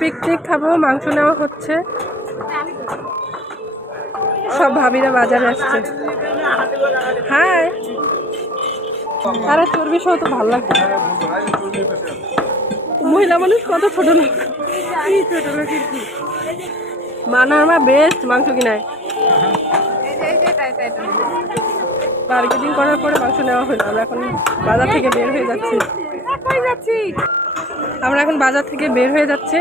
Picnic খাবো, মাংস নেওয়া হচ্ছে। সব ভাবিরা বাজারে আসছে। হ্যাঁ, আরে চর্বি সহ তো ভালো লাগে। মহিলা মানুষ কত ছোট লোক, ছোট লোকের কি মানার বেস্ট মাংস কিনায়। মার্কেটিং করার পরে মাংস নেওয়া হলো। আমরা এখন বাজার থেকে বের হয়ে যাচ্ছি। আমরা এখন বাজার থেকে বের হয়ে যাচ্ছি।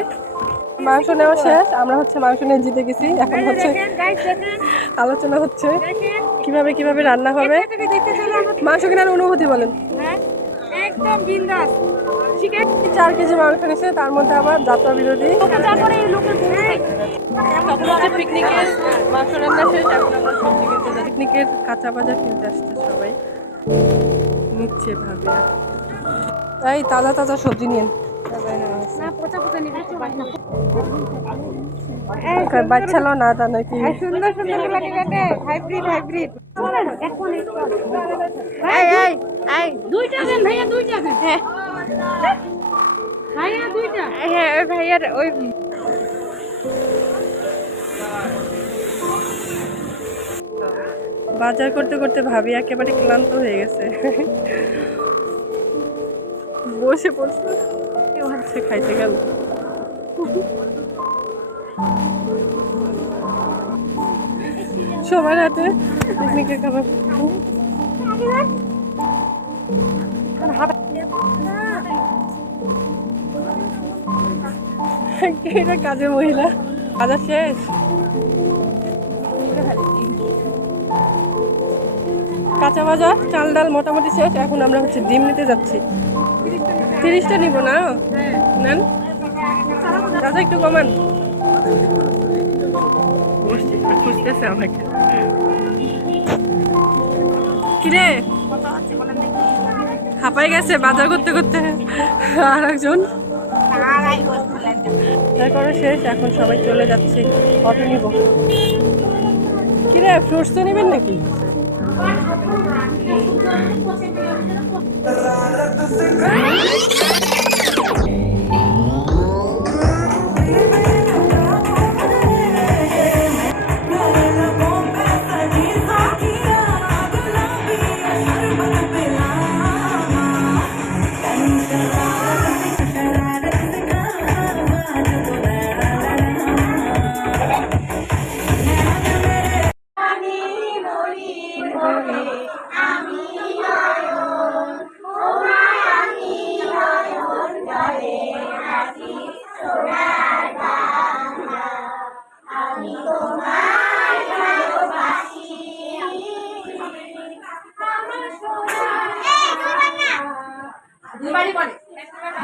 মাংস নেওয়া শেষ। আমরা হচ্ছে মাংস নিয়ে জিতে গেছি। এখন হচ্ছে আলোচনা হচ্ছে কিভাবে কিভাবে রান্না হবে। মাংস কেনার অনুভূতি বলেন। একদম বিন্দাস। 4 কেজি মাংস নিছে, তার মধ্যে আবার যাত্রা বিরোধী। পিকনিকের মাংস রান্না শেষ, এখন আমরা সবজি কিনতে যাই। পিকনিকের কাঁচা বাজার কিনতে আসছে সবাই, নিচ্ছে ভাবে। তাই তাজা তাজা সবজি নিন। বাচ্চা লো না তা নাকি সুন্দর সুন্দর হাইব্রিড হাইব্রিড। দুইটা দেন ভাইয়া, দুইটা দেন। হ্যাঁ ভাইয়া দুইটা। হ্যাঁ ওই ভাইয়ার ওই বাজার করতে করতে ভাবি একেবারে ক্লান্ত হয়ে গেছে, বসে পড়ছে হচ্ছে খাইতে গেল। সবার হাতে পিকনিকের খাবার। এটা কাজের মহিলা। বাজার শেষ, কাঁচা বাজার চাল ডাল মোটামুটি শেষ। এখন আমরা হচ্ছে ডিম নিতে যাচ্ছি। 30টা নিব না, নেন দাদা একটু কমান। খুঁজতেছে আমাকে, কিরে হাঁপাই গেছে বাজার করতে করতে। আর একজন তারপরে শেষ। এখন সবাই চলে যাচ্ছে, অটো নিব। কিরে ফ্রুটস তো নেবেন নাকি?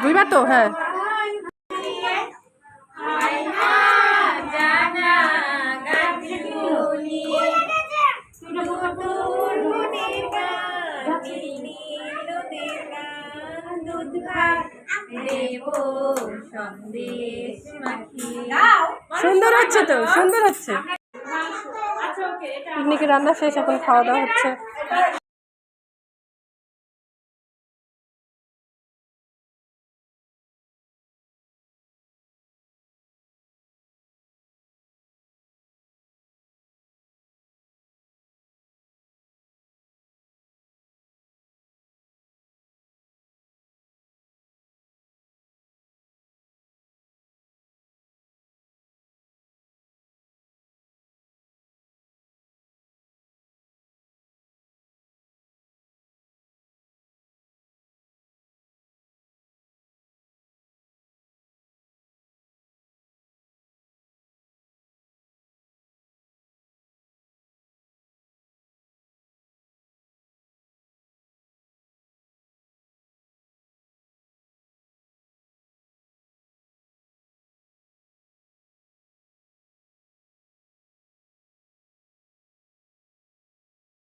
দুইবার তো, হ্যাঁ। সুন্দর হচ্ছে তো, সুন্দর হচ্ছে। পিকনিকে রান্না শেষ, এখন খাওয়া দাওয়া হচ্ছে।